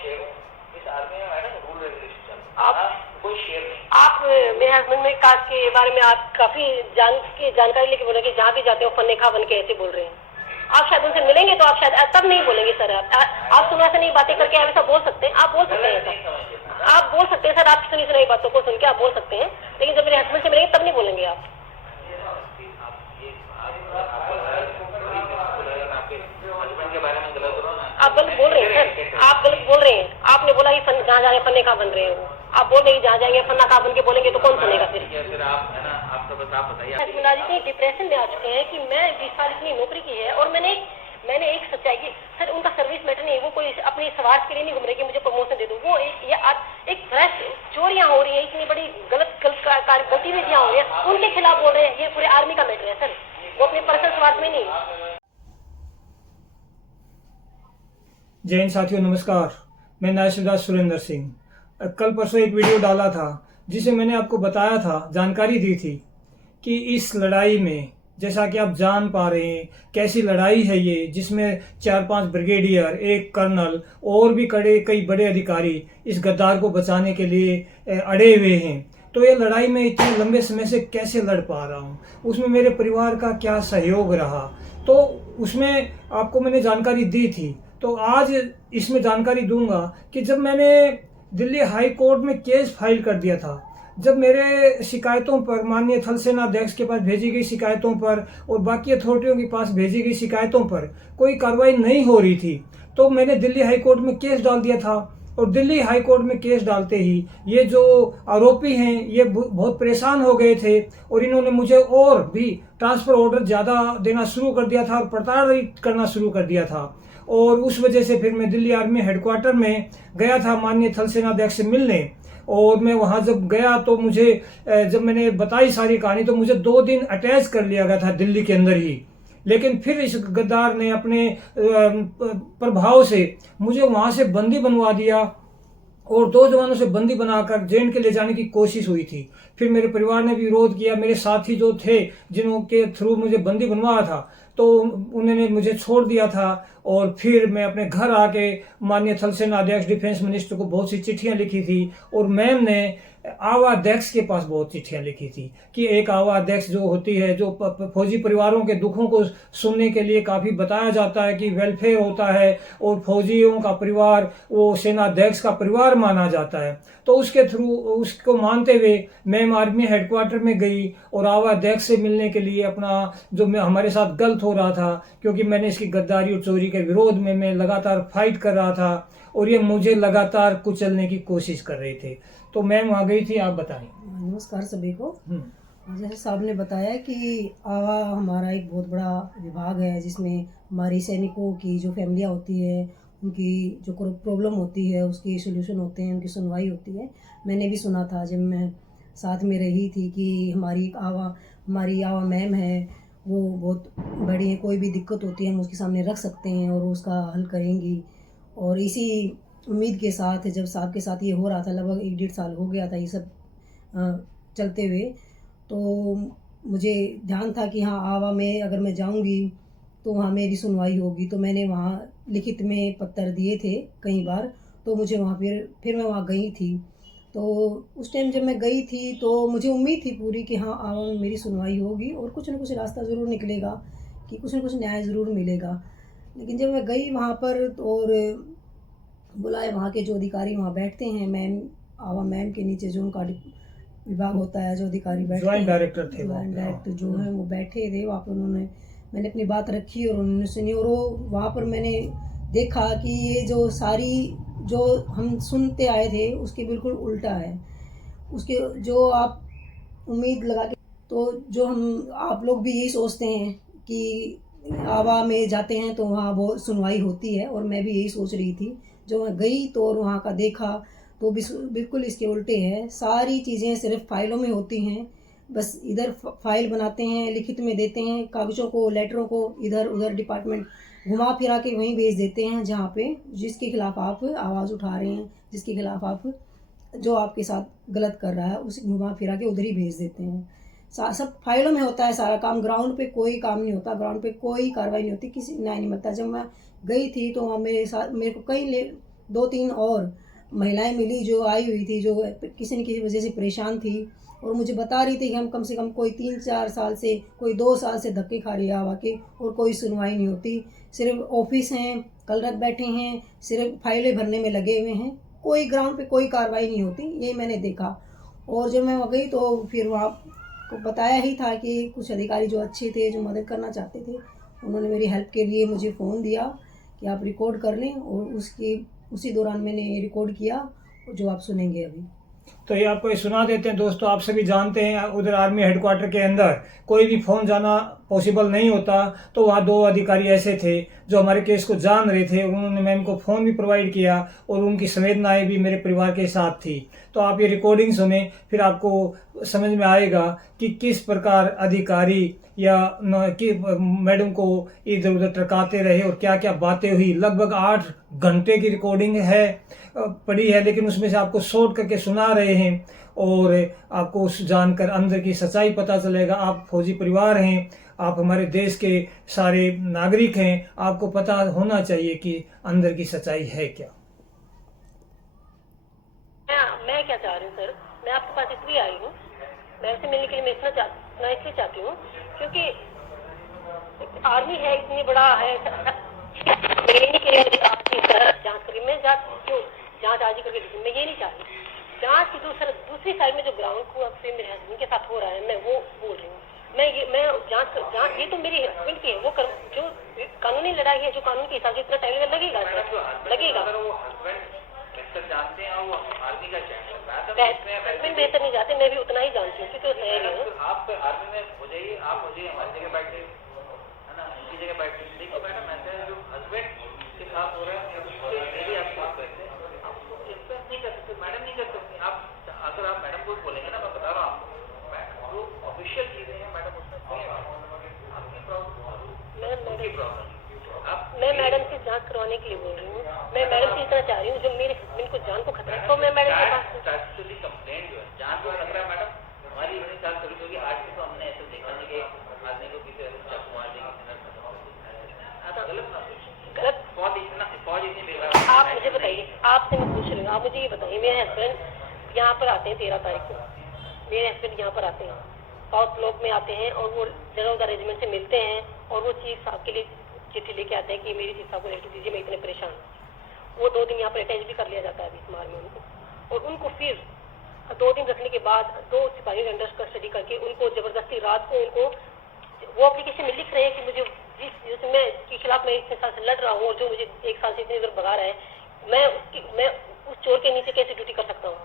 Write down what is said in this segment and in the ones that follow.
शेर हूँ इस आर्मी में। मैडम रूल रेगुलेशन चलता है, कोई शेर नहीं। आप मेरे हस्बैंड में कास्ट के बारे में आप काफी जानकारी लेके बोले कि जहाँ भी जाते हो फन्ने खा बन के ऐसे बोल रहे हैं। आप शायद उनसे मिलेंगे तो आप शायद तब नहीं बोलेंगे सर। आप सुना से नहीं बातें करके आप ऐसा बोल सकते हैं, आप बोल सकते हैं सर, आप बोल सकते हैं सर। आप सुनी सुनाई बातों को सुन के आप बोल सकते हैं, लेकिन जब मेरे हस्बैंड से मिलेंगे तब नहीं बोलेंगे आप। हस्बैंड के बारे में गलत हो ना, आप गलत बोल रहे हैं सर, आप गलत बोल रहे हैं। आपने बोला कि जहाँ जा रहे फन्ने खा बन रहे हो, आप बोल रहे हैं जहाँ जाएंगे फन्ना खा बन के बोलेंगे तो कौन सुनेगा फिर? फिर आप है ना, आप तो बस आप बताइए। इतनी डिप्रेशन में आ चुके हैं कि मैं 20 साल इतनी नौकरी की है और मैंने एक सच्चाई की सर, उनका सर्विस मैटर नहीं है, वो कोई अपने स्वार्थ के लिए नहीं घूम रहे कि मुझे प्रमोशन दे दो। वो एक फ्रेश चोरियां हो रही है, इतनी बड़ी गलत गतिविधियां हो रही है, उनके खिलाफ बोल रहे हैं। ये पूरे आर्मी का मैटर है सर, वो अपने पर्सनल स्वार्थ में नहीं। जय हिंद साथियों, नमस्कार। मैं नायशदास सुरेंद्र सिंह। कल परसों एक वीडियो डाला था जिसे मैंने आपको बताया था, जानकारी दी थी कि इस लड़ाई में, जैसा कि आप जान पा रहे हैं, कैसी लड़ाई है ये, जिसमें 4-5 ब्रिगेडियर, एक कर्नल और भी कई बड़े अधिकारी इस गद्दार को बचाने के लिए अड़े हुए हैं। तो ये लड़ाई में इतने लंबे समय से कैसे लड़ पा रहा हूँ, उसमें मेरे परिवार का क्या सहयोग रहा, तो उसमें आपको मैंने जानकारी दी थी। तो आज इसमें जानकारी दूंगा कि जब मैंने दिल्ली हाई कोर्ट में केस फाइल कर दिया था, जब मेरे शिकायतों पर, माननीय थल सेना अध्यक्ष के पास भेजी गई शिकायतों पर और बाकी अथॉरिटियों के पास भेजी गई शिकायतों पर कोई कार्रवाई नहीं हो रही थी, तो मैंने दिल्ली हाई कोर्ट में केस डाल दिया था। और दिल्ली हाई कोर्ट में केस डालते ही ये जो आरोपी हैं ये बहुत परेशान हो गए थे और इन्होंने मुझे और भी ट्रांसफर ऑर्डर ज़्यादा देना शुरू कर दिया था और प्रताड़ित करना शुरू कर दिया था। और उस वजह से फिर मैं दिल्ली आर्मी हेडक्वार्टर में गया था माननीय थल सेना अध्यक्ष से मिलने। और मैं वहां जब गया तो मुझे, जब मैंने बताई सारी कहानी, तो मुझे 2 दिन अटैच कर लिया गया था दिल्ली के अंदर ही। लेकिन फिर इस गद्दार ने अपने प्रभाव से मुझे वहां से बंदी बनवा दिया और 2 जवानों से बंदी बनाकर जेल के ले जाने की कोशिश हुई थी। फिर मेरे परिवार ने भी विरोध किया। मेरे साथी जो थे जिनके थ्रू मुझे बंदी बनवाया था, तो उन्होंने मुझे छोड़ दिया था। और फिर मैं अपने घर आके माननीय थल सेना अध्यक्ष, डिफेंस मिनिस्टर को बहुत सी चिट्ठियां लिखी थी और मैम ने आवा अध्यक्ष के पास बहुत चिट्ठियां लिखी थी कि एक आवा अध्यक्ष जो होती है, जो फौजी परिवारों के दुखों को सुनने के लिए काफ़ी बताया जाता है कि वेलफेयर होता है और फौजियों का परिवार वो सेना अध्यक्ष का परिवार माना जाता है। तो उसके थ्रू, उसको मानते हुए मैं आर्मी हेडक्वार्टर में गई और आवा अध्यक्ष से मिलने के लिए अपना जो हमारे साथ गलत हो रहा था, क्योंकि मैंने इसकी गद्दारी और चोरी के विरोध में मैं लगातार फाइट कर रहा था और ये मुझे लगातार कुचलने की कोशिश कर रहे थे। तो मैं वहाँ गई थी। आप बताएं। नमस्कार सभी को। जैसे साहब ने बताया कि आवा हमारा एक बहुत बड़ा विभाग है जिसमें हमारी सैनिकों की जो फैमिलियाँ होती है, उनकी जो प्रॉब्लम होती है उसकी सोल्यूशन होते हैं, उनकी सुनवाई होती है। मैंने भी सुना था जब मैं साथ में रही थी कि हमारी आवा मैम है, वो बहुत बड़ी है, कोई भी दिक्कत होती है हम उसके सामने रख सकते हैं और उसका हल करेंगी। और इसी उम्मीद के साथ जब साहब के साथ ये हो रहा था, लगभग 1-1.5 साल हो गया था ये सब चलते हुए, तो मुझे ध्यान था कि हाँ, आवा में अगर मैं जाऊंगी तो वहाँ मेरी सुनवाई होगी। तो मैंने वहाँ लिखित में पत्र दिए थे कई बार, तो मुझे वहाँ फिर मैं वहाँ गई थी। तो उस टाइम जब मैं गई थी तो मुझे उम्मीद थी पूरी कि हाँ, आवा में मेरी सुनवाई होगी और कुछ न कुछ रास्ता ज़रूर निकलेगा, कि कुछ न कुछ न्याय ज़रूर मिलेगा। लेकिन जब मैं गई वहाँ पर और बुलाए, वहाँ के जो अधिकारी वहाँ बैठते हैं, आवा मैम के नीचे जो उनका विभाग होता है, जो अधिकारी बैठते हैं, ज्वाइंट डायरेक्टर थे, ज्वाइंट डायरेक्टर जो हैं, वो बैठे थे वहाँ पर। मैंने अपनी बात रखी और उन्होंने सुनी और वहाँ पर मैंने देखा कि ये जो हम सुनते आए थे उसके बिल्कुल उल्टा है। उसके जो आप उम्मीद लगा के, तो जो आप लोग भी यही सोचते हैं कि आवा में जाते हैं तो वहाँ वो सुनवाई होती है, और मैं भी यही सोच रही थी। जो मैं गई तो और वहाँ का देखा तो बिल्कुल इसके उल्टे है। सारी चीज़ें सिर्फ फाइलों में होती हैं, बस इधर फाइल बनाते हैं, लिखित में देते हैं, कागज़ों को, लेटरों को इधर उधर डिपार्टमेंट घुमा फिरा के वहीं भेज देते हैं जहाँ पे जिसके खिलाफ आप आवाज़ उठा रहे हैं, जिसके खिलाफ आप, जो आपके साथ गलत कर रहा है, उसे घुमा फिरा के उधर ही भेज देते हैं। सब फाइलों में होता है सारा काम, ग्राउंड पे कोई काम नहीं होता, ग्राउंड पे कोई कार्रवाई नहीं होती, किसी न्याय नहीं मिलता। जब मैं गई थी तो वहाँ मेरे को कई 2-3 और महिलाएं मिली जो आई हुई थी, जो किसी न किसी वजह से परेशान थी और मुझे बता रही थी कि हम कम से कम कोई 3-4 साल से, कोई 2 साल से धक्के खा रही है हवा के और कोई सुनवाई नहीं होती। सिर्फ ऑफिस हैं, कल रख बैठे हैं, सिर्फ फाइलें भरने में लगे हुए हैं, कोई ग्राउंड पे कोई कार्रवाई नहीं होती। ये मैंने देखा और जब मैं वहाँ गई तो फिर वहाँ को बताया ही था कि कुछ अधिकारी जो अच्छे थे, जो मदद करना चाहते थे, उन्होंने मेरी हेल्प के लिए मुझे फ़ोन दिया कि आप रिकॉर्ड कर लें और उसी दौरान मैंने ये रिकॉर्ड किया जो आप सुनेंगे अभी। तो ये आपको ये सुना देते हैं दोस्तों। आप सभी जानते हैं उधर आर्मी हेडक्वार्टर के अंदर कोई भी फ़ोन जाना पॉसिबल नहीं होता। तो वहाँ 2 अधिकारी ऐसे थे जो हमारे केस को जान रहे थे। उन्होंने मैम को फ़ोन भी प्रोवाइड किया और उनकी संवेदनाएं भी मेरे परिवार के साथ थी। तो आप ये रिकॉर्डिंग सुने, फिर आपको समझ में आएगा कि किस प्रकार अधिकारी या कि मैडम को इधर उधर टरकाते रहे और क्या क्या बातें हुई। लगभग 8 घंटे की रिकॉर्डिंग है पड़ी है, लेकिन उसमें से आपको शॉर्ट करके सुना रहे हैं और आपको उस जानकर अंदर की सच्चाई पता चलेगा। आप फौजी परिवार हैं, आप हमारे देश के सारे नागरिक हैं, आपको पता होना चाहिए कि अंदर की सच्चाई है क्या। मैं क्या चाह रही हूँ सर, मैं आपके पास इसलिए आई हूँ, मैं आपसे मिलने के लिए मैं इसलिए चाहती हूँ क्योंकि आर्मी है, इतनी बड़ा है, मिलने के लिए आपकी जाँच करिए। मैं जाँच आज ही करके देखी, मैं ये नहीं चाहती। जाँच की दूसरी साइड में जो ग्राउंड को आपसे मेरे हस्बैंड के साथ हो रहा है, मैं वो बोल रही हूँ। मैं जाँच ये तो मेरी हस्बैंड की है, वो जो कानूनी लड़ाई है, जो कानून के हिसाब से इतना टाइम लगेगा। जानते हैं और वो आर्मी का हस्बैंड बेहतर नहीं जाते, मैं भी उतना ही जानती हूँ क्योंकि आप आर्मी में हो जाइए, आप हो जाइए हमारी जगह बैठे, है ना, उनकी जगह बैठे। देखो मैडम, ऐसा है जो हस्बैंड के साथ हो रहा है डेली आप साथ रहते हैं, आप इन्फ्लुएंस नहीं कर सकते, मैडम नहीं कर सकती। आप अगर आप मैडम को बोलेंगे ना, मैं बता रहा हूँ आपको, जो ऑफिशियल चीजें हैं मैडम उसमें आपकी प्रॉब्लम मैं मैडम से जांच करवाने के लिए बोल रही हूँ। मैं मैडम से इतना चाह रही हूँ, जो मेरे हस्बैंड को जान को खतरा है, तो मैं मैडम के पास कंप्लेंट जो है जान को खतरा। मैडम हमारी इतनी साल कभी होगी, आज से तो हमने ऐसा देखा नहीं कि आदमी को किसी चाकू मार देगी। गलत ना गलत फौज इतनी बेकार। आप मुझे बताइए, आपसे मैं पूछ रही हूँ, आप मुझे ये बताइए, मेरे हस्बैंड यहाँ पर आते हैं 13 तारीख को, मेरे हस्बैंड यहाँ पर आते हैं, साउथ ब्लॉक में आते हैं और वो जनरल रेजिमेंट से मिलते हैं और वो चीफ साहब के लिए चिट्ठी लेके आते हैं कि मेरी चीफ साहब को लेटर दीजिए, मैं इतने परेशान हूँ। वो 2 दिन यहाँ पर अटैच भी कर लिया जाता है बीमार में उनको, और उनको फिर 2 दिन रखने के बाद 2 सिपाही अंडर कस्टडी करके उनको जबरदस्ती रात को उनको वो एप्लीकेशन में लिख रहे हैं कि मुझे जिस मैं के खिलाफ मैं इतने साल से लड़ रहा हूँ और जो मुझे 1 साल से इतनी देर भगा रहा है, मैं उस चोर के नीचे कैसे ड्यूटी कर सकता हूँ।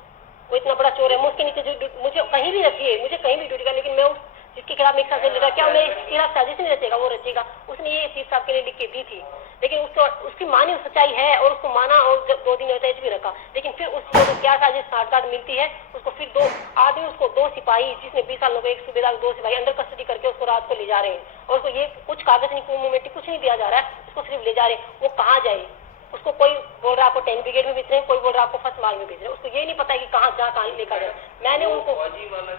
वो इतना बड़ा चोर है, मैं उसके नीचे मुझे कहीं भी रखिए, मुझे कहीं भी ड्यूटी का, लेकिन मैं उस जिसके खिलाफ 1 साल से लड़ा, क्या मैं इसके खिलाफ साजिश नहीं रचेगा, वो रचेगा। उसने ये चीज साहब के लिए लिख के दी थी, लेकिन उसकी मानी सच्चाई है और उसको माना और 2 दिन अटैच भी रखा, लेकिन फिर उसको क्या साजिश साठ मिलती है, उसको फिर 2 आदमी, उसको 2 सिपाही, जिसने 20 साल हो, 1 सूबेदार, 2 सिपाही अंडर कस्टडी करके उसको रात को ले जा रहे हैं और उसको ये कुछ कागज नहीं, कोई मूवमेंट कुछ नहीं दिया जा रहा है, उसको सिर्फ ले जा रहे हैं। वो कहाँ जाए? उसको कोई बोल रहा है आपको 10 ब्रिगेड में भेज रहे हैं, कोई बोल रहा है आपको फर्स्ट मार्ग में भेज रहे हैं, उसको ये नहीं पता है कि कहाँ लेकर जाए। मैंने उनको फौजी वाला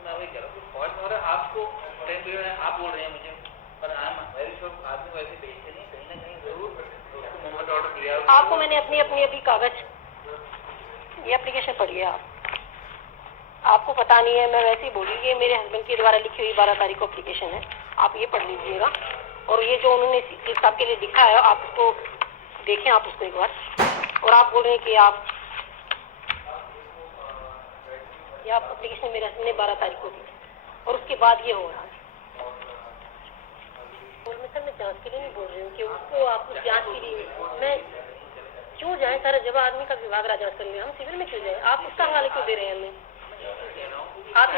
मैं वही कह रहा हूँ, फौज वाला आपको 10 ब्रिगेड में आप बोल रहे हैं मुझे, पर आई एम वेरी श्योर आदमी वैसे भेजते नहीं, कहीं ना कहीं जरूर उसको मूवमेंट ऑर्डर दिया। आपको मैंने अपनी अभी कागज, ये एप्लीकेशन पढ़िए आपको पता नहीं है, मैं वैसे ही बोली, ये मेरे हस्बैंड के द्वारा लिखी हुई 12 तारीख को एप्लीकेशन है, आप ये पढ़ लीजिएगा। और ये जो उन्होंने चीफ साहब के लिए लिखा है, आप उसको देखें, आप उसको एक बार। और आप बोल रहे हैं कि आप एप्लीकेशन मेरे हस्बैंड ने 12 तारीख को दी और उसके बाद ये हो रहा है। और मैं जांच के लिए नहीं बोल रही हूँ कि उसको आप जांच के लिए मैं क्यों जाए, सारा जब आदमी का विभाग राज जांच करेंगे, हम सिविल में क्यों जाए? आप उसका हवाले क्यों दे रहे हैं हमें? आप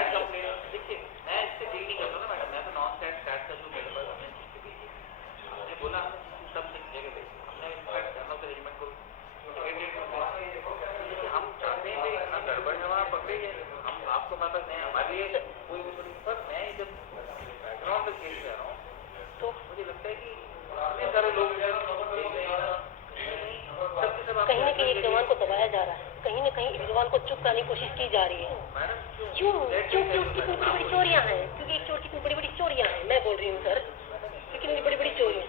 देखिए, मैं इससे डील नहीं करता ना मैडम, मैं तो नॉन स्टैट का जो मेरे पास हमने बोला सब जगह पे हमने रेजिमेंट को हम चाहते हैं कि इतना गड़बड़ है वहाँ पकड़े गए, हम आपको हमारे पास नहीं, हमारे लिए कोई पर मैं जब बैकग्राउंड में केस कर रहा हूँ तो मुझे लगता है कि इतने सारे लोग कहीं ना कहीं एक जवान को दबाया जा रहा है, कहीं ना कहीं एक जवान को चुप कराने की कोशिश की जा रही है। क्यों कितनी बड़ी बड़ी चोरियां हैं? क्योंकि एक चोर कितनी बड़ी बड़ी चोरियां हैं, मैं बोल रही हूँ सर, कितनी बड़ी बड़ी चोरियां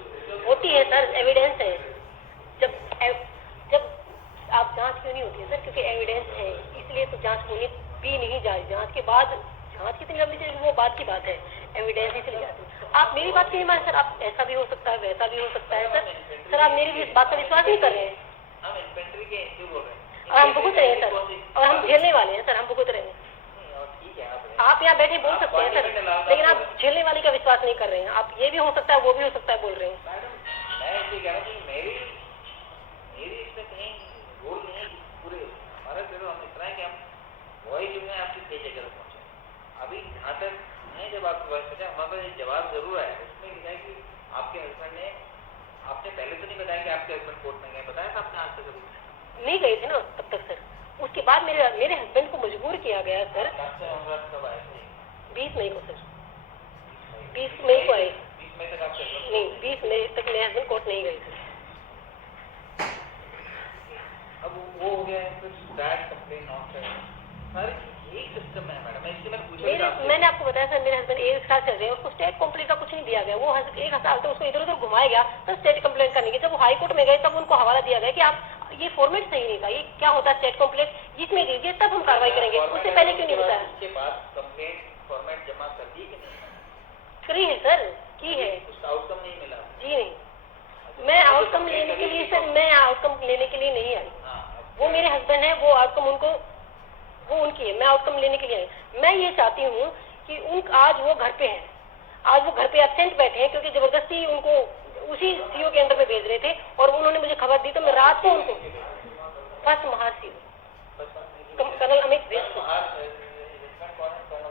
होती है सर, एविडेंस है। जब क्योंकि एविडेंस है, इसलिए तो जांच होनी भी नहीं जा रही। जांच के बाद जांच कितनी लंबी चलेगी वो बात की बात है, एविडेंस इसलिए जाती है। आप मेरी बात नहीं मान सर, आप ऐसा भी हो सकता है वैसा भी हो सकता है सर। सर आप मेरी भी इस बात का विश्वास नहीं कर रहे हैं। हम इन्फेंट्री के एंट्री बोल रहे हैं और हम भुगत रहे हैं सर, और हम झेलने वाले हैं सर, हम भुगत रहे हैं। ठीक है आप यहाँ बैठे बोल सकते हैं सर, लेकिन आप झेलने वाले का विश्वास नहीं कर रहे हैं। आप ये भी हो सकता है वो भी हो सकता है बोल रहे हैं। मैडम मैं इसलिए कह रहा हूँ कि मेरी इसमें कहीं रोल नहीं है। पूरे हमारा चलो हम इतना है कि हम वही जो है आपकी सही जगह पहुँचे। अभी जहाँ तक नहीं, जब आपकी वॉइस पहुँचा हमारे पास एक जवाब जरूर आया, उसमें लिखा है कि आपके हस्बैंड ने, आपने पहले तो नहीं बताया कि आपके हस्बैंड कोर्ट में गए, बताया था आपने आज तक अभी? नहीं गए थे ना तब तक सर। उसके बाद मेरे हस्बैंड को मजबूर किया गया सर। कब आए थे? 20 मई को सर, 20 मई को आए। 20 मई तक आपके नहीं, 20 मई तक मेरे हस्बैंड कोर्ट नहीं गए सर। अब वो हो गया है, फिर डैड कंप्लेन नॉट है, सारी यही सिस्टम है मैडम। इसलिए मैंने पूछा, मैंने आपको बताया सर, मेरे हस्बैंड 1 साल चल रहे हैं, उसको स्टेट कंप्लेंट का कुछ नहीं दिया गया। वो 1 साल तो उसको इधर उधर घुमाया गया, तो स्टेट कंप्लेंट करने के जब वो हाई कोर्ट में गए तब उनको हवाला दिया गया कि आप ये फॉर्मेट सही नहीं था, ये क्या होता है स्टेट कंप्लेंट, जिसमें दीजिए तब हम कार्रवाई करेंगे। उससे पहले क्यों नहीं बताया? उसके बाद कंप्लेंट फॉर्मेट जमा कर दी कि नहीं? करी है सर, की है। उसका आउटकम नहीं मिला? जी नहीं, मैं आउटकम लेने के लिए सर, मैं आउटकम लेने के लिए नहीं आई। वो मेरे हस्बैंड है, वो आउटकम वो उनकी है, मैं आउटकम लेने के लिए आई। मैं ये चाहती हूँ कि आज वो घर पे हैं, आज वो घर पे एब्सेंट बैठे हैं, क्योंकि जबरदस्ती उनको उसी सीओ के अंडर में भेज रहे थे और उन्होंने मुझे खबर दी, तो मैं रात को उनको first Mahar CO colonel Amit Bisht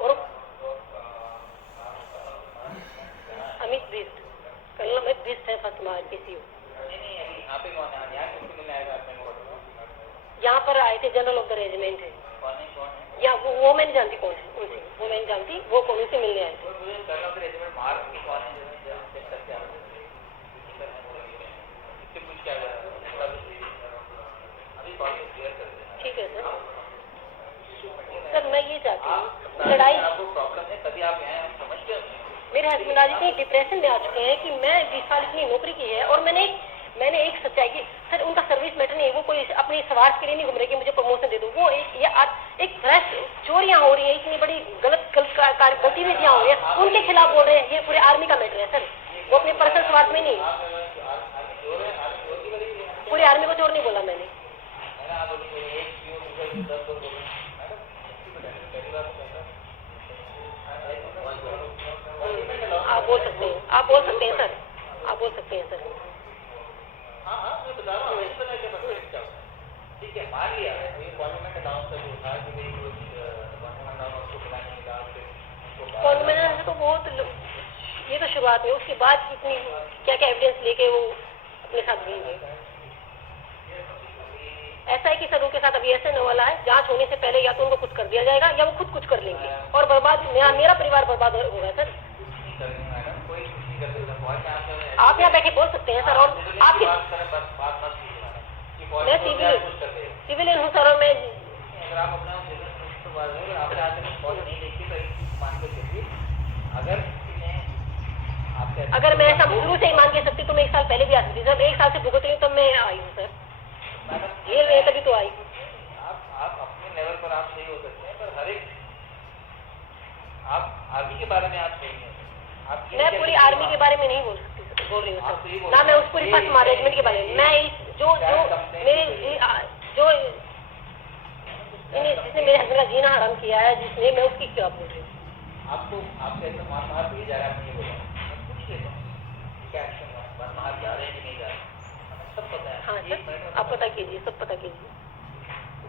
और अमित बिष्ट, कर्नल अमित बिष्ट है फर्स्ट महार के सीओ। यहाँ पर आए थे, जनरल ऑफ द रेजिमेंट है। या वो मैं नहीं जानती कौन है, उनसे वो मैं नहीं जानती, वो कौन से मिलने आए थे। ठीक है सर। सर मैं ये चाहती हूँ, लड़ाई आपको प्रॉब्लम है तभी आप यहाँ समझते हो। मेरे हस्बैंड आज इतनी डिप्रेशन में आ चुके हैं कि मैं 20 साल इतनी नौकरी की है, और मैंने एक सच्चाई की सर, उनका सर्विस मैटर नहीं है, वो कोई अपनी स्वार्थ के लिए नहीं घूम रहे कि मुझे प्रमोशन दे दो। वो एक फ्रेश चोरियां हो रही है, इतनी बड़ी गतिविधियां हो रही है, उनके खिलाफ बोल रहे हैं। ये पूरे आर्मी का मैटर है सर, वो अपने पर्सनल स्वार्थ में नहीं, पूरी आर्मी को चोर नहीं बोला मैंने। आप बोल सकते हैं, आप बोल सकते हैं सर, आप बोल सकते हैं सर। हाँ मैं बता रहा हूँ, ठीक है, मान लिया ये कॉन्वेंट अनाउंस जो था कि भाई कॉन्वेंट अनाउंस को बुलाने के बाद कॉन्वेंट तो बहुत, ये तो शुरुआत में, उसके बाद कितनी क्या क्या एविडेंस लेके वो अपने साथ गई। ऐसा है कि सर उनके साथ अभी ऐसे होने वाला है, जांच होने से पहले या तो उनको कुछ कर दिया जाएगा या वो खुद कुछ कर लेंगे, और बर्बाद मेरा परिवार बर्बाद होगा सर। आप यहाँ बैठे बोल सकते हैं सर, और आपकी मैं सिविलियन हूँ सर, और मैं अगर आप अपना नहीं देखिए तो मान के चलिए, अगर मैं ऐसा शुरू से ही मान के सकती तो मैं 1 साल पहले भी आ सकती। जब 1 साल से भुगत रही हूँ तब मैं आई हूँ सर, जेल में तभी तो आई। आप अपने लेवल पर आप सही हो सकते हैं, पर हर एक आप आर्मी के बारे में आप सही हैं। मैं पूरी आर्मी के बारे में नहीं बोल रही हूँ सर, ना मैं उस पूरी फर्स्ट मैनेजमेंट के बारे में, मैं जो मेरे जिसने मेरे हस्बैंड का जीना हराम किया है, जिसने, मैं उसकी क्या बोल रही हूँ। आपको आपके ऐसा मार भेजा रहा है, नहीं बोला कुछ लेता क्या एक्शन मार जा रहे हैं कि नहीं जा रहे, सब पता है। हाँ सर, आप पता कीजिए, सब पता कीजिए।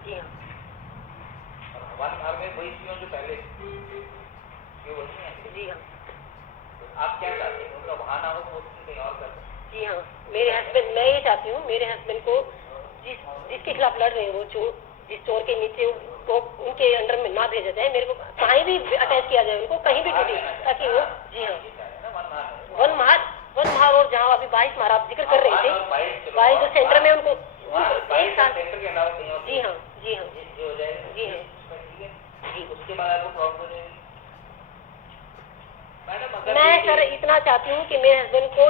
जी हाँ, वन मार में वही चीज़ों जो पहले ये बोलती हैं। जी हाँ, आप क्या चाहते हैं, उनका वहाँ ना हो तो कहीं और कर। जी हाँ, मेरे हस्बैंड, मैं ये चाहती हूँ मेरे हस्बैंड को जिसके खिलाफ लड़ रहे हैं, वो जिस चोर के नीचे, तो उनके अंडर में ना भेजा जाए, मेरे को कहीं भी अटैच किया जाए उनको, कहीं भी ड्यूटी, ताकि वो, जी हाँ, वन महार और जहाँ अभी 22 महार आप जिक्र कर रहे थे, 22 जो सेंटर में उनको 1 साल, जी हाँ, जी हाँ, जी हाँ, जी, उसके बाद आपको प्रॉब्लम है मैडम। मैं सर इतना चाहती हूँ कि मेरे हस्बैंड को,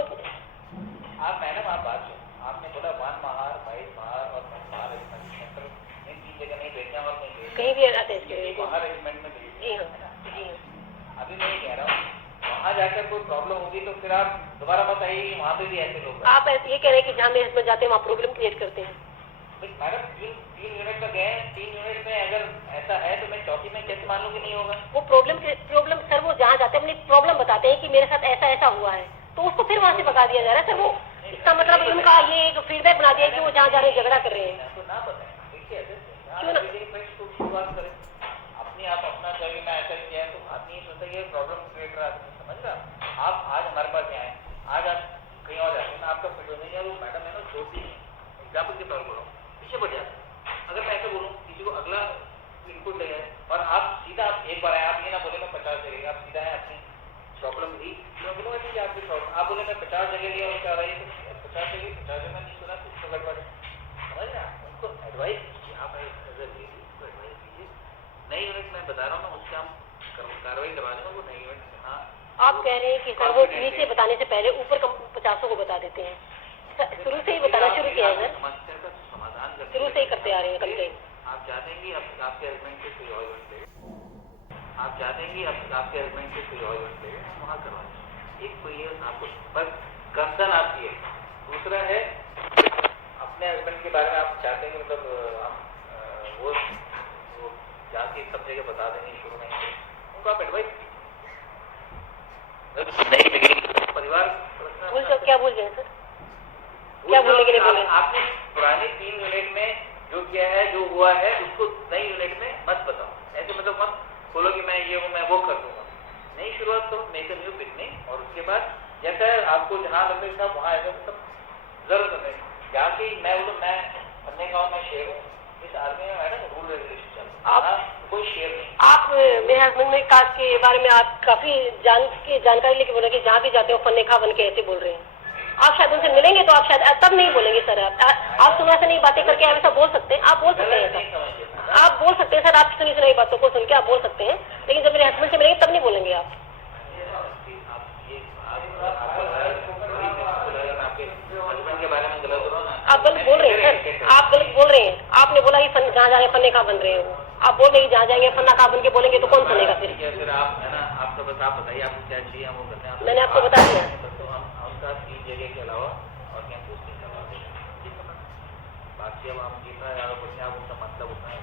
आप मैडम आप बात आपने बोला 1 महार 22 महार और 10 महार इन 3 जगह कहीं भी अटैच करें बाहर रेजिमेंट में भेज जी हाँ जी हाँ। अभी मैं ये कह रहा हूँ वहाँ जाकर कोई प्रॉब्लम होगी तो फिर आप दोबारा बताइए वहाँ पे भी ऐसे लोग हैं। आप ऐसे ये कह रहे हैं कि जहाँ मेरे हस्बैंड जाते हैं वहाँ प्रॉब्लम क्रिएट करते हैं। मैडम तीन यूनिट में गए 3 यूनिट में अगर ऐसा है तो मैं चौथी में कैसे मान लूँ कि नहीं होगा। वो प्रॉब्लम सर वो जहाँ जाते हैं अपनी प्रॉब्लम बताते हैं कि मेरे साथ ऐसा ऐसा हुआ है तो उसको फिर वहाँ से भगा दिया जा रहा है सर। वो इसका मतलब उनका ये एक फीडबैक बना दिया है कि वो जहाँ जा रहे हैं झगड़ा कर रहे हैं। तो ना बताएं देखिए क्यों ना? शुरुआत करें अपनी आप अपना चाहिए मैं ऐसा किया है तो आदमी सोचता है ये प्रॉब्लम क्रिएट रहा है समझ रहा। आप आज हमारे पास आए आज आप कहीं और जाते हैं आपका फिट हो नहीं है वो मैडम है ना छोटी है एग्जाम्पल के तौर पर पीछे बढ़ जाते हैं। अगर मैं ऐसे बोलूँ किसी को अगला इनपुट ले जाए और आप सीधा आप एक बार आए आप ये ना बोले मैं 50 जगह आप सीधा है अपनी प्रॉब्लम ली मैं बोलूँगा ठीक है आपकी प्रॉब्लम आप बोले मैं 50 जगह लिया और क्या रही तो 50 जगह में नहीं सुना तो उसको गड़बड़ है समझ रहे हैं। उनको एडवाइस कीजिए आप नजर लीजिए उसको एडवाइस कीजिए नई यूनिट में बता रहा हूँ ना उससे हम कार्रवाई करवा देंगे वो नई यूनिट। हाँ आप कह रहे हैं कि सर वो नीचे बताने से पहले ऊपर 50 को बता देते हैं। शुरू से ही बताना शुरू किया है सर। समस्या का समाधान शुरू से ही करते आ रहे हैं कंप्लेन। आप चाहते हैं कि आपके हस्बैंड से कोई और यूनिट ले आप चाहते हैं कि आपके हस्बैंड से कोई और यूनिट ले वहाँ करवा दें एक कोई आपको बस कंसर्न आपकी है। दूसरा है अपने हस्बैंड के बारे में आप चाहते हैं कि मतलब हम वो जाके सब जगह बता देंगे शुरू में उनको आप एडवाइस परिवार भूल जाओ क्या भूल जाए सर क्या बोलने के लिए बोले आपने पुरानी 3 यूनिट में जो किया है जो हुआ है उसको नई यूनिट में मत बताओ ऐसे मतलब मत बोलो कि मैं ये हूँ मैं वो कर दूंगा। नई शुरुआत करो मेक अ न्यू बिगनिंग और उसके बाद जैसा आपको जहाँ लगे सब वहाँ ऐसा सब जरूरत नहीं जाके मैं बोलूँ मैं बनने का मैं शेर हूँ इस आर्मी में मैडम रूल रेगुलेशन चलता है कोई शेर नहीं। आप मेरे हस्बैंड में कास्ट के बारे में आप काफी जानकारी लेके बोले कि जहाँ भी जाते हो फन्ने खा बन के ऐसे बोल रहे हैं। आप शायद उनसे मिलेंगे तो आप शायद तब नहीं बोलेंगे सर। आप सुना से नहीं बातें करके आप ऐसा बोल सकते हैं आप बोल सकते हैं ऐसा आप बोल सकते हैं सर। आप सुनी सुनाई बातों को सुन के आप बोल सकते हैं लेकिन जब मेरे हस्बैंड से मिलेंगे तब नहीं बोलेंगे आप। आप गलत बोल रहे हैं सर आप गलत बोल रहे हैं। आपने बोला कि जहाँ जाए फन्ने खा बन रहे हो आप बोल रहे हैं जहाँ जाएंगे फन्ना खा बन के बोलेंगे तो कौन सुनेगा फिर। आप है ना आप तो बस आप बताइए आपको क्या चाहिए हम वो करते हैं। मैंने आपको बता दिया तो हम उनका 3 जगह के अलावा और क्या पोस्टिंग करवा देंगे बाकी अब हम जितना ज़्यादा बोलते हैं आप उनका मतलब उतना है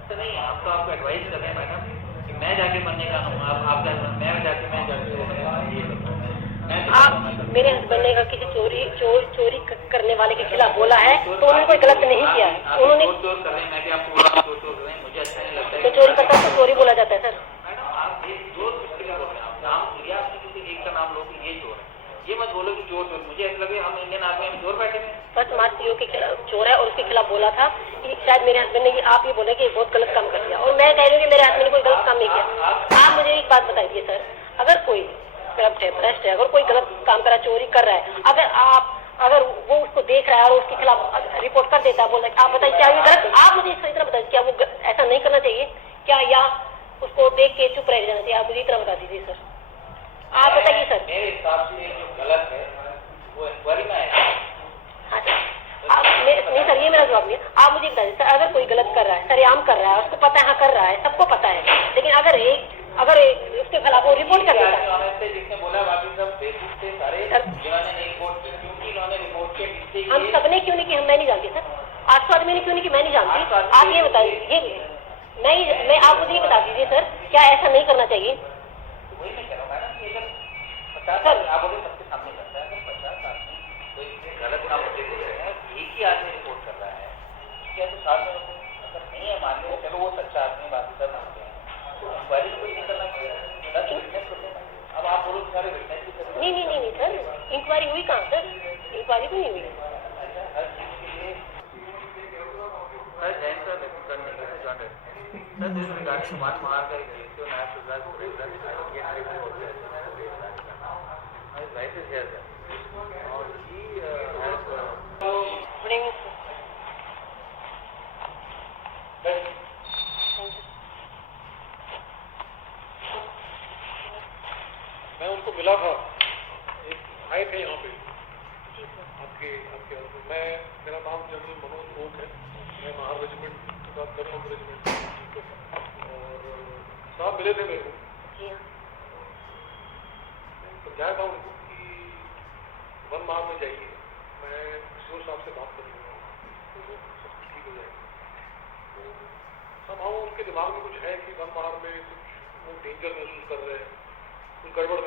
ऐसा नहीं हम तो आपको एडवाइस कर रहे हैं मैडम कि मैं जाके बनने का हूँ आप मैं जाके ये आप मेरे हस्बैंड ने किसी चोरी करने वाले के खिलाफ बोला है तो उन्होंने कोई गलत नहीं किया उन्होंने चोर कर रहे हैं मैं भी आपको बोला चोर कर रहे हैं मुझे अच्छा नहीं लगता है तो चोरी करता है तो चोरी बोला जाता है सर। मैडम आप ये चोर किसके लिए बोल रहे हैं आप नाम लिया आपने किसी एक का नाम लो कि ये चोर है ये मत बोलो कि चोर मुझे ऐसा लगे हम इंडियन आर्मी में चोर बैठे हैं। फर्स्ट मार्च सीओ के खिलाफ चोर है और उसके खिलाफ बोला था कि शायद मेरे हस्बैंड ने आप ये बोले कि बहुत गलत काम कर दिया और मैं कह रही हूँ कि मेरे हस्बैंड ने कोई गलत काम नहीं किया। आप मुझे एक बात बताइए सर अगर कोई करप्ट है भ्रष्ट है अगर कोई गलत काम कर रहा है चोरी कर रहा है अगर वो उसको देख रहा है और उसके खिलाफ रिपोर्ट कर देता है बोल रहा है आप बताइए क्या ये गलत आप मुझे इतना बताइए क्या वो ऐसा नहीं करना चाहिए क्या या उसको देख के चुप रह जाना चाहिए आप मुझे इतना बता दीजिए सर। आप बताइए सर। मेरे हिसाब से जो गलत है वो इंक्वायरी में आएगा। हाँ सर आप नहीं सर ये मेरा जवाब नहीं है। आप मुझे बता दीजिए सर अगर कोई गलत कर रहा है सरेआम कर रहा है उसको पता है हाँ कर रहा है सबको पता है लेकिन अगर उसके खिलाफ वो रिपोर्ट कर देता है जिसने बोला बाकी सब बेसिक से सारे जिन्होंने नहीं रिपोर्ट किया क्योंकि इन्होंने रिपोर्ट किया हम सबने क्यों नहीं की हम मैं नहीं जानती सर 800 आदमी ने क्यों नहीं की मैं नहीं जानती। आप ये बताइए ये मैं आप मुझे ये बता दीजिए सर क्या ऐसा नहीं करना चाहिए। वही मैं कह रहा हूँ मैडम ये अगर 50 आप बोले सबके सामने करता है तो 50 आदमी कोई गलत काम होते हैं एक ही आदमी रिपोर्ट कर रहा है क्या तो साथ में अगर नहीं है मान लो चलो वो सच्चा आदमी बाकी सब मानते हैं तो इंक्वायरी कोई नहीं करना चाहिए। अब आप बोलो सारे विटनेस भी कर नहीं सर इंक्वायरी हुई कहाँ सर इंक्वायरी भी नहीं हुई। सर जैन सर करने के लिए joint sir this regarding one mark का रेशियो नैप result present I get report my wife is here sir और ही हैज गुड इवनिंग मैं उनको मिला था एक आए थे यहाँ पे आपके मैं मेरा नाम जनरल मनोज ओक है मैं महार रेजिमेंट साथ कर्नल रेजिमेंट और साहब मिले थे मेरे को। जी हाँ समझाया था उनको कि वन माह में जाइए, मैं सीओ साहब से बात कर लूँगा, सब कुछ ठीक हो जाएगा। तो सब हाँ उनके दिमाग में कुछ है कि वन माह में कुछ वो डेंजर महसूस कर रहे हैं, कुछ गड़बड़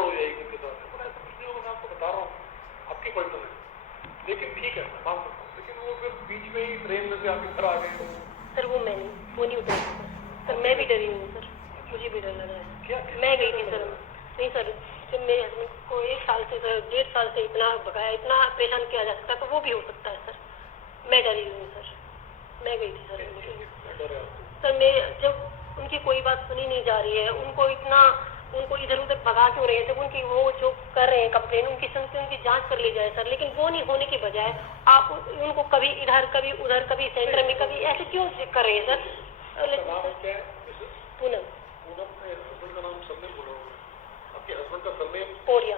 हो जाएगी उनके साथ। पर ऐसा कुछ नहीं होगा, मैं आपको बता रहा हूँ, आपकी पलटन है। लेकिन ठीक है, मैं मान सकता हूँ, लेकिन वो फिर बीच में ही ट्रेन में से आपके घर आ गए। सर वो नहीं उतर सर, मैं भी डरी हूँ सर, मुझे भी डर लग रहा है। क्या मैं गई थी सर, नहीं सर, जब मेरे हस्बैंड को 1 साल से सर 1.5 साल से इतना भगाया, इतना परेशान किया जा सकता है, तो वो भी हो सकता है सर। मैं डरी हुई हूँ सर, मैं गई थी सर। सर मैं जब उनकी कोई बात सुनी नहीं जा रही है, उनको इधर उधर भगा क्यों रहे हैं, जब उनकी वो जो कर रहे हैं कंप्लेन, उनकी सुन के उनकी जांच कर ली जाए सर। लेकिन वो नहीं होने की बजाय आप उनको कभी इधर कभी उधर, कभी सेंटर में, कभी ऐसे क्यों कर रहे हैं सर? पूनम हस्बैंड का नाम सरनेम बोला होगा, आपके हस्बैंड का सरनेम कोरिया,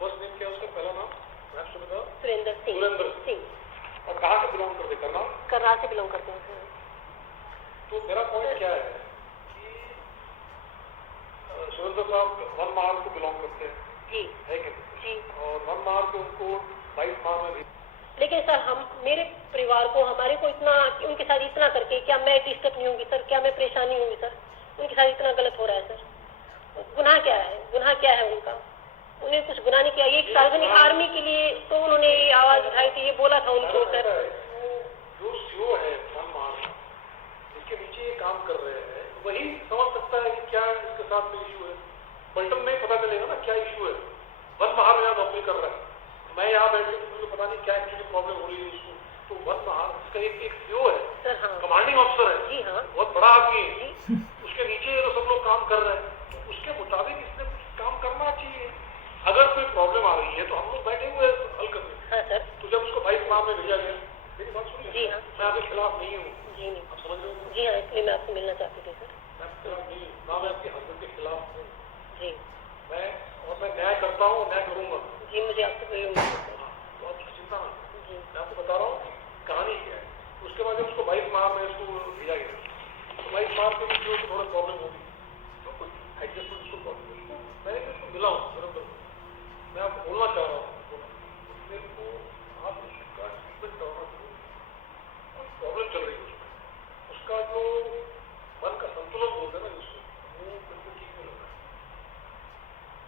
फर्स्ट नेम क्या है उसका, पहला नाम सुरेंद्र सुरेंद्र सिंह। और कहाँ से बिलोंग करते, करनाल? करनाल से बिलोंग करते हैं सर। तो मेरा पॉइंट क्या है कि सुरेंद्र साहब वन माह को बिलोंग करते हैं, जी है कि नहीं? जी। और वन माह को उनको 22 माह में भी। लेकिन सर हम मेरे परिवार को, हमारे को इतना, उनके साथ इतना करके क्या मैं डिस्टर्ब नहीं होंगी सर? क्या मैं परेशानी होंगी सर? उनके साथ इतना गलत हो रहा है सर। गुनाह क्या है? गुनाह क्या है उनका? उन्हें कुछ गुनाह नहीं किया। ये एक सार्वजनिक आर्मी के लिए तो उन्होंने ये आवाज उठाई थी, ये बोला था उनको सर। जो सीओ है वन माह जिसके नीचे ये काम कर रहे हैं, वही समझ सकता है कि क्या इसके साथ में इशू है। पलटन में पता चलेगा ना क्या इशू है। वन माह में यहाँ नौकरी कर रहा है, मैं यहाँ बैठ के मुझे पता नहीं क्या एक्चुअली प्रॉब्लम हो रही है उसको। तो वन माह इसका एक सीओ है सर, हाँ। कमांडिंग ऑफिसर है, जी हाँ, बहुत बड़ा आदमी है, उसके नीचे तो सब लोग काम कर रहे हैं, तो उसके मुताबिक इसने काम करना चाहिए। अगर कोई प्रॉब्लम आ रही है तो हम लोग बैठे हुए हल करने। हाँ सर। तो जब उसको 22 माह में भेजा गया, मेरी बात सुनिए। जी हाँ। मैं आपके खिलाफ नहीं हूँ। जी नहीं। आप समझ रहे हो? जी हाँ, इसलिए मैं आपसे मिलना चाहती थी सर। मैं आपके खिलाफ नहीं हूँ, ना मैं आपके हस्बैंड के खिलाफ हूँ। जी मैं न्याय करता हूँ, न्याय करूँगा। जी, मुझे आपसे कोई उम्मीद नहीं सर। तो आप उसकी चिंता ना करें। जी मैं आपको बता रहा हूँ कि कहानी क्या है। उसके बाद जब उसको 22 माह में उसको भेजा गया, तो 22 माह के बीच में थोड़ा प्रॉब्लम होगी, तो कुछ एडजस्टमेंट उसको प्रॉब्लम उसको मैंने उसको मिला हूँ बराबर। मैं आपको बोलना चाह रहा हूँ, मेरे को आप उसका ट्रीटमेंट करवाना जरूरी है। और प्रॉब्लम चल रही है उसका जो मन का संतुलन बोलते हैं ना जिसको, वो बिल्कुल ठीक नहीं लग रहा है।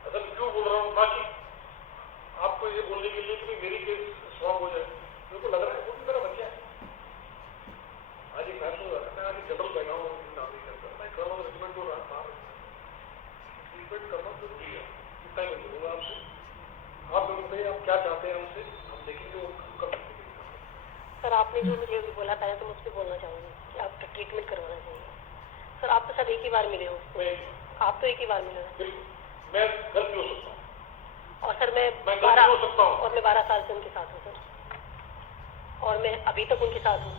असल क्यों बोल रहा हूँ, बाकी आपको ये बोलने के लिए कि भाई मेरी केस स्ट्रॉन्ग हो जाए, मेरे को लग रहा है वो भी मेरा बच्चा है। आज एक मैच हो रहा है, मैं आज जनरल बैठा हूँ नागरिक के अंदर, मैं कर्नल रेजिमेंट हो रहा है, ट्रीटमेंट करना जरूरी है। इतना ही मैं बोलूँगा आपसे। आप बताइए आप क्या चाहते हैं हमसे, हम देखेंगे वो कब सर। आपने जो मुझे अभी बोला था तो मुझसे बोलना चाहूँगी कि आपका ट्रीटमेंट करवाना चाहिए सर। आप तो सब एक ही बार मिले हो, आप तो एक ही बार मिले हो। मैं गलत भी हो सकता हूँ, और सर मैं गलत हो सकता हूँ, और मैं 12 साल से उनके साथ हूँ सर, और मैं अभी तक उनके साथ हूँ।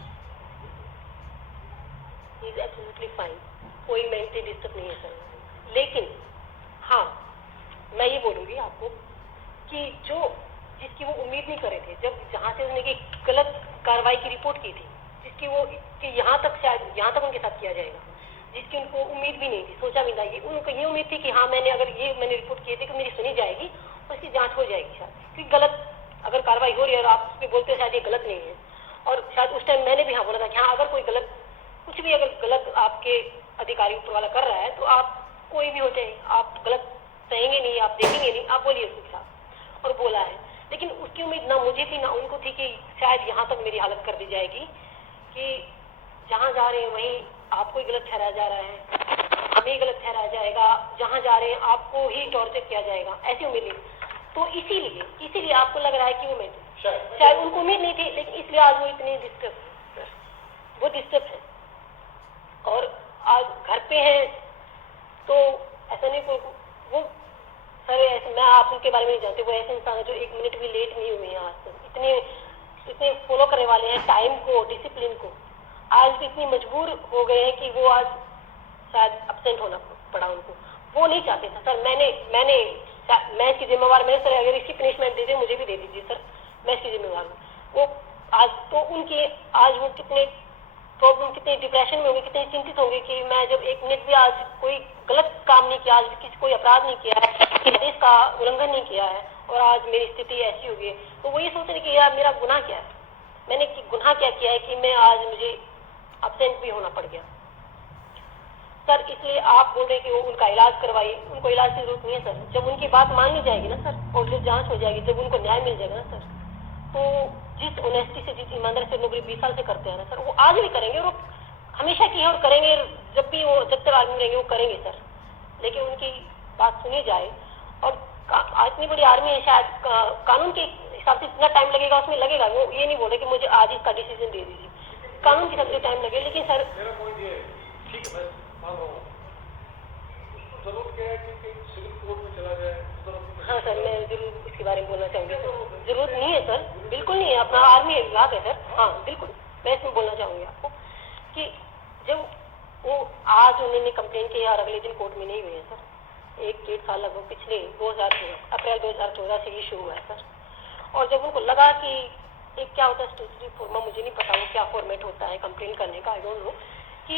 ही इज एब्सोल्युटली फाइन, कोई मेंटली डिस्टर्ब नहीं है सर। लेकिन हाँ, मैं ये बोलूँगी आपको कि जिसकी वो उम्मीद नहीं कर रहे थे, जब जहाँ से उसने एक गलत कार्रवाई की रिपोर्ट की थी, जिसकी वो कि यहाँ तक शायद यहाँ तक उनके साथ किया जाएगा, जिसकी उनको उम्मीद भी नहीं थी, सोचा भी नहीं। उनको ये उम्मीद थी कि हाँ मैंने रिपोर्ट की थी कि मेरी सुनी जाएगी और इसकी जांच हो जाएगी शायद, क्योंकि गलत अगर कार्रवाई हो रही है और आप उस पर बोलते हो शायद ये गलत नहीं है। और शायद उस टाइम मैंने भी हाँ बोला था कि हाँ अगर कोई गलत कुछ भी अगर गलत आपके अधिकारी ऊपर वाला कर रहा है तो आप कोई भी हो जाए, आप गलत सहेंगे नहीं, आप देखेंगे नहीं, आप बोलिए उसके खिलाफ। और बोला है, लेकिन उसकी उम्मीद ना मुझे थी ना उनको थी कि शायद यहाँ तक मेरी हालत कर दी जाएगी कि जहाँ जा रहे हैं वहीं आपको ही गलत ठहराया जा रहा है, हमें गलत ठहराया जाएगा, जहाँ जा रहे हैं आपको ही टॉर्चर किया जाएगा, ऐसी उम्मीद नहीं। तो इसीलिए आपको लग रहा है कि वो शायद उनको उम्मीद नहीं थी, लेकिन इसलिए आज वो इतनी डिस्टर्ब है। और आज घर पे हैं तो ऐसा नहीं कोई वो सर ऐसे मैं आप उनके बारे में नहीं जानते, वो ऐसे इंसान है जो 1 मिनट भी लेट नहीं हुए हैं आज तक। इतने फॉलो करने वाले हैं टाइम को, डिसिप्लिन को। आज भी इतनी मजबूर हो गए हैं कि वो आज शायद एब्सेंट होना पड़ा उनको। वो नहीं चाहते थे सर। मैं इसकी जिम्मेवार, मैं सर अगर इसकी पनिशमेंट दे दे मुझे भी दे दीजिए सर, मैं इसकी जिम्मेवार हूँ। वो आज तो उनकी आज वो कितने प्रॉब्लम, कितने डिप्रेशन में होंगे, कितने चिंतित होंगे कि मैं जब 1 मिनट भी आज कोई गलत काम नहीं किया, आज किसी कोई अपराध नहीं किया है, किसी देश का उल्लंघन नहीं किया है और आज मेरी स्थिति ऐसी हो गई। तो वो ये सोच रहे कि यार मेरा गुनाह क्या है, मैंने गुनाह क्या किया है कि मैं आज मुझे एब्सेंट भी होना पड़ गया। सर इसलिए आप बोल रहे कि वो उनका इलाज करवाइए, उनको इलाज की जरूरत नहीं है सर। जब उनकी बात मानी जाएगी ना सर, और जब जांच हो जाएगी, जब उनको न्याय मिल जाएगा ना सर, तो जिस ऑनेस्टी से, जिस ईमानदारी से नौकरी 20 साल से करते हैं ना सर, वो आज भी करेंगे और हमेशा की है और करेंगे। जब भी वो, जब तक आर्मी रहेंगे वो करेंगे सर। लेकिन उनकी बात सुनी जाए। और इतनी बड़ी आर्मी है, शायद कानून के हिसाब से इतना टाइम लगेगा, उसमें लगेगा। वो ये नहीं बोले कि मुझे आज इसका डिसीजन दे दीजिए, कानून के हिसाब से टाइम लगे। लेकिन सर मेरा पॉइंट ये है, ठीक है मैं मान रहा हूँ, उसको जरूर क्या है कि सिविल कोर्ट में चला जाए। हाँ सर, मैं जरूर इसके बारे में बोलना चाहूँगी सर। जरूरत नहीं है सर, बिल्कुल नहीं है, अपना आर्मी विभाग है सर। हाँ बिल्कुल, मैं इसमें बोलना चाहूँगी आपको कि जब वो आज उन्होंने कंप्लेन की और अगले दिन कोर्ट में नहीं हुई है सर, 1-1.5 साल लगभग पिछले 2014 अप्रैल 2014 से इशू हुआ है सर। और जब उनको लगा कि एक क्या होता है स्टेटरी फॉर्मा, मुझे नहीं पता वो क्या फॉर्मेट होता है कंप्लेन करने का, आई डोंट नो, कि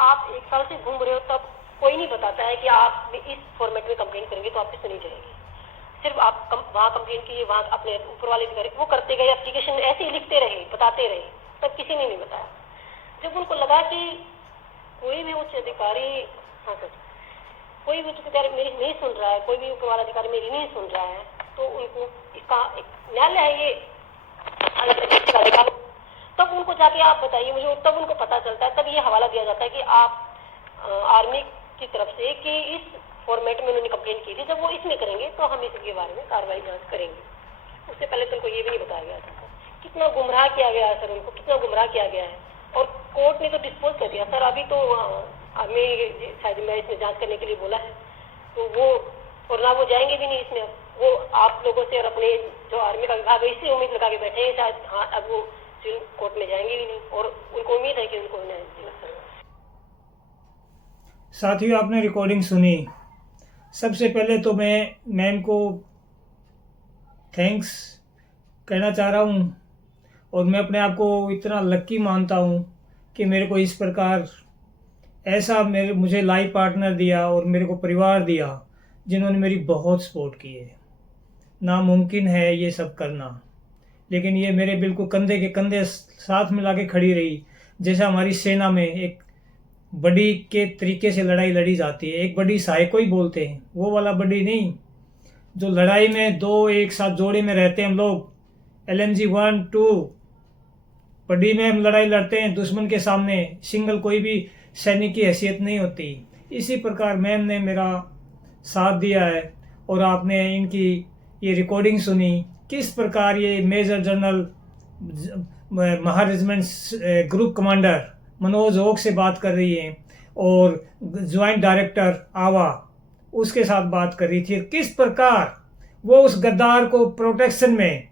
आप 1 साल से घूम रहे हो तब कोई नहीं बताता है कि आप इस फॉर्मेट में कंप्लेन करेंगे तो आपकी सुनी जाएगी। सिर्फ आप वहाँ कंप्लेन किए, वहाँ अपने ऊपर वाले अधिकारी वो करते गए, एप्लीकेशन ऐसे ही लिखते रहे, बताते रहे, तब किसी ने नहीं बताया। जब उनको लगा कि कोई भी उच्च अधिकारी, हाँ सर, कोई भी उच्च अधिकारी मेरी नहीं सुन रहा है, कोई भी ऊपर वाला अधिकारी मेरी नहीं सुन रहा है, तो उनको इसका एक न्यायालय है ये अधिकार, तब उनको जाके आप बताइए मुझे, तब उनको पता चलता है, तब ये हवाला दिया जाता है कि आप आर्मी की तरफ से कि इस फॉर्मेट में उन्होंने कंप्लेन की थी, जब वो इसमें करेंगे तो हम इसके बारे में कार्रवाई जांच करेंगे। उससे पहले तो उनको ये भी नहीं बताया गया था सर। कितना गुमराह किया गया है सर, उनको कितना गुमराह किया गया है। और कोर्ट ने तो डिस्पोज कर दिया सर। अभी तो आर्मी शायद मैं इसमें जांच करने के लिए बोला है, तो वो और ना वो जाएंगे भी नहीं इसमें। वो आप लोगों से और अपने जो आर्मी का विभाग है इससे उम्मीद लगा के बैठे हैं शायद, हाँ अब वो कोर्ट में जाएंगे भी नहीं और उनको उम्मीद है कि उनको न्याय मिलेगा सर। साथियों, आपने रिकॉर्डिंग सुनी। सबसे पहले तो मैं मैम को थैंक्स कहना चाह रहा हूँ और मैं अपने आप को इतना लक्की मानता हूँ कि मेरे को इस प्रकार ऐसा मुझे लाइफ पार्टनर दिया और मेरे को परिवार दिया जिन्होंने मेरी बहुत सपोर्ट की है। नामुमकिन है ये सब करना, लेकिन ये मेरे बिल्कुल कंधे के कंधे साथ मिला के खड़ी रही। जैसे हमारी सेना में एक बड़ी के तरीके से लड़ाई लड़ी जाती है, एक बड़ी सहायको ही बोलते हैं, वो वाला बड़ी नहीं, जो लड़ाई में 2 एक साथ जोड़े में रहते हैं हम लोग, LMG 1, 2 बड़ी में हम लड़ाई लड़ते हैं दुश्मन के सामने, सिंगल कोई भी सैनिक की हैसियत नहीं होती। इसी प्रकार मैम ने मेरा साथ दिया है और आपने इनकी ये रिकॉर्डिंग सुनी, किस प्रकार ये major general Mahar regiment group commander Manoj Oak से बात कर रही है और ज्वाइंट डायरेक्टर आवा उसके साथ बात कर रही थी। किस प्रकार वो उस गद्दार को प्रोटेक्शन में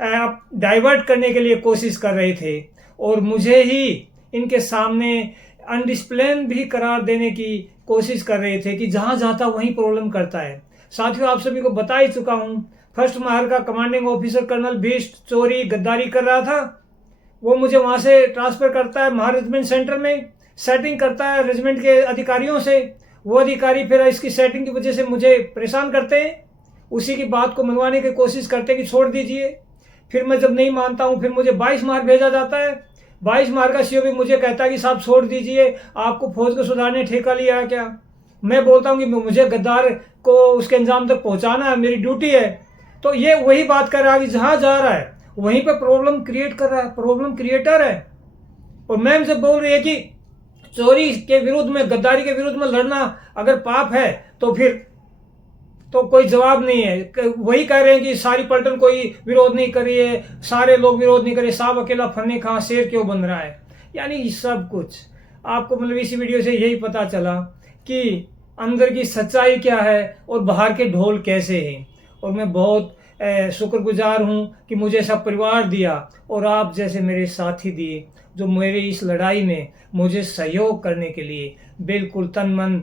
डाइवर्ट करने के लिए कोशिश कर रहे थे और मुझे ही इनके सामने अनडिसिप्लिन भी करार देने की कोशिश कर रहे थे कि जहाँ जाता वहीं प्रॉब्लम करता है। साथियों, आप सभी को बता ही चुका हूँ, फर्स्ट महार का कमांडिंग ऑफिसर कर्नल भीष्ट चोरी गद्दारी कर रहा था, वो मुझे वहाँ से ट्रांसफ़र करता है महार रेजिमेंट सेंटर में, सेटिंग करता है रेजिमेंट के अधिकारियों से। वो अधिकारी फिर इसकी सेटिंग की वजह से मुझे परेशान करते हैं, उसी की बात को मनवाने की कोशिश करते हैं कि छोड़ दीजिए। फिर मैं जब नहीं मानता हूँ, फिर मुझे 22 महार भेजा जाता है। 22 महार का सीओ भी मुझे कहता है कि साहब छोड़ दीजिए, आपको फौज को सुधारने ठेका लिया है क्या। मैं बोलता हूँ कि मुझे गद्दार को उसके अंजाम तक पहुँचाना है, मेरी ड्यूटी है। तो ये वही बात कर रहा है कि जहाँ जा रहा है वहीं पर प्रॉब्लम क्रिएट कर रहा है, प्रॉब्लम क्रिएटर है। और मैम से बोल रही है कि चोरी के विरुद्ध में, गद्दारी के विरुद्ध में लड़ना अगर पाप है तो फिर तो कोई जवाब नहीं है। वही कह रहे हैं कि सारी पलटन कोई विरोध नहीं कर रही है, सारे लोग विरोध नहीं कर रहे, साहब अकेला फन्ने कहाँ शेर क्यों बन रहा है। यानी सब कुछ आपको मतलब इसी वीडियो से यही पता चला कि अंदर की सच्चाई क्या है और बाहर के ढोल कैसे हैं। और मैं बहुत शुक्रगुजार हूँ कि मुझे सब परिवार दिया और आप जैसे मेरे साथी दिए, जो मेरे इस लड़ाई में मुझे सहयोग करने के लिए बिल्कुल तन मन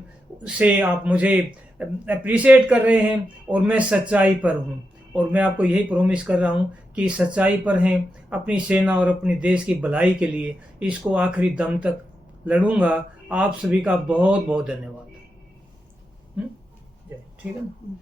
से आप मुझे अप्रिशिएट कर रहे हैं। और मैं सच्चाई पर हूँ और मैं आपको यही प्रॉमिस कर रहा हूँ कि की सच्चाई पर हैं, अपनी सेना और अपने देश की भलाई के लिए इसको आखिरी दम तक लड़ूंगा। आप सभी का बहुत बहुत धन्यवाद। जय, ठीक है ना।